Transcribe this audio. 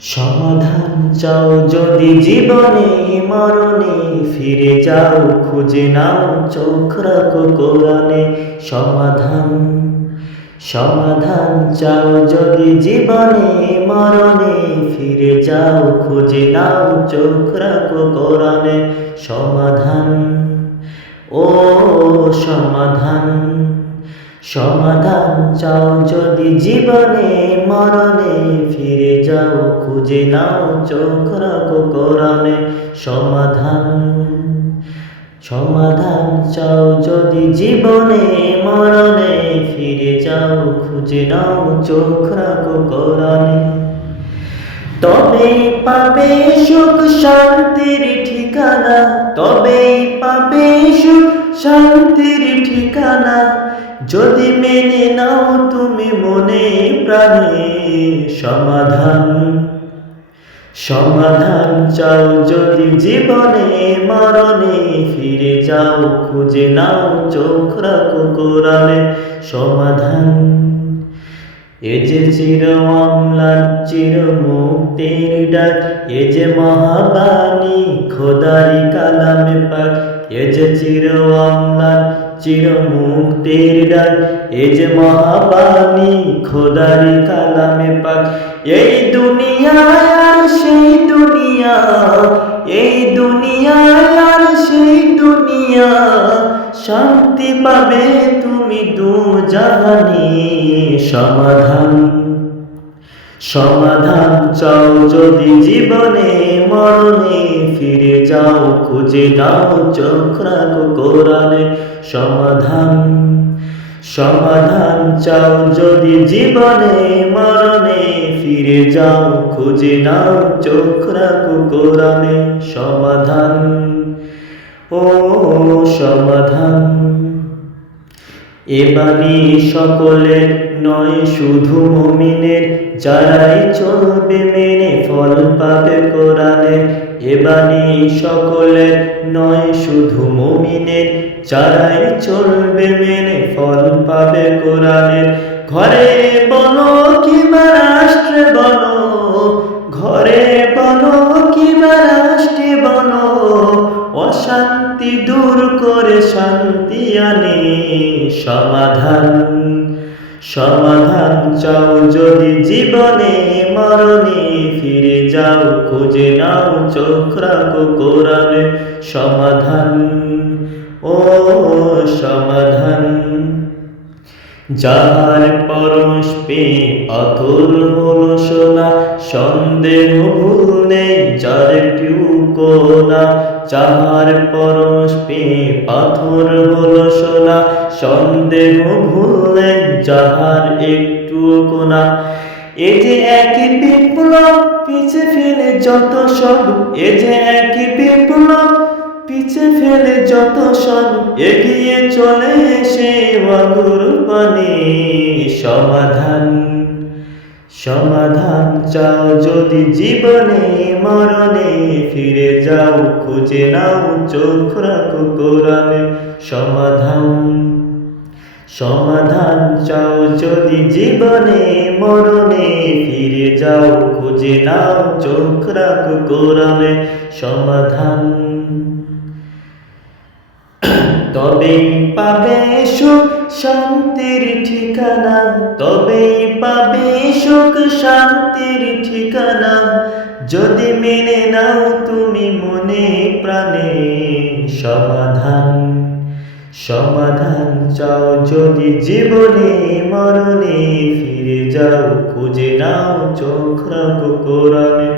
সমাধান চাও যদি জীবনে মরণে, ফিরে যাও খুঁজে নাও চোখ রাখো কোরআনে। সমাধান চাও যদি জীবনে মরণে, ফিরে যাও খুঁজে নাও চোখ রাখো কোরআনে। সমাধান, ও সমাধান চাও যদি জীবনে মরণে, ফিরে যাও খুঁজে নাও চোখ রাখো কোরআনে। সমাধান চাও যদি জীবনে মরণে, ফিরে যাও খুঁজে নাও চোখ রাখো কোরআনে। তবেই পাবে সুখ শান্তির ঠিকানা, তবেই পাবে সুখ শান্তির ঠিকানা, যদি মেনে নাও তুমি মনে প্রাণে। সমাধান চাও যদি জীবনে মরণে, ফিরে যাও খুঁজে নাও চোখ রাখো কোরআনে। সমাধান, এ যে চির অম্লান চির মুক্তির ডাক, এ যে মহাবাণী খোদারি কালামে পাক। এ যে চির অম্লান চির মুক্তির ডাক, এ যে মহাবাণী খোদারি কালামে পাক। এই দুনিয়ায় আর সেই দুনিয়া, এই দুনিয়ায় আর সেই দুনিয়া, শান্তি পাবে তুমি দুজাহানে। সমাধান চাও যদি জীবনে মরণে, ফিরে যাও খুঁজে নাও চোখ রাখো কোরআনে। সমাধান চাও যদি জীবনে মরণে, ফিরে যাও খুঁজে নাও চোখ রাখো কোরআনে। সমাধান, এ বাণী সকলের নয় শুধু মুমিনের, যারাই চলবে মেনে ফল পাবে কোরআনের। এ বাণী সকলের নয় শুধু মুমিনের, যারাই চলবে মেনে ফল পাবে কোরআনের। ঘরে বলো কিংবা রাষ্ট্রে বলো, ঘরে বলো কিংবা রাষ্ট্রে বলো, অশান্তি দূর করে শান্তি আনে। সমাধান চাও যদি জীবনে মরণে, ফিরে যাও খুঁজে নাও চোখ রাখো কোরআনে। সমাধান, যাহার পরশ পেয়ে পাথর হলো সোনা, সন্দেহ ভুল নেই যার একটুও না। যাহার পরশ পেয়ে পাথর হলো সোনা, সন্দেহ ভুল নেই যাহার একটুও না। এ যে একই বিপ্লব পিছে ফেলে যত সব, এ যে একই বিপ্লব পিছে ফেলে যত সব, এগিয়ে চলে সে অগুর পানে। সমাধান চাও যদি জীবনে মরণে, ফিরে যাও খুঁজে নাও চোখ রাখো কোরআনে। সমাধান চাও যদি জীবনে মরণে, ফিরে যাও খুঁজে নাও চোখ রাখো কোরআনে। তবেই পাবে সুখ শান্তির ঠিকানা, তবেই পাবে সুখ শান্তির ঠিকানা, যদি মেনে নাও তুমি মনে প্রাণে। সমাধান চাও যদি জীবনে মরণে, ফিরে যাও খুঁজে নাও চোখ রাখো কোরআনে।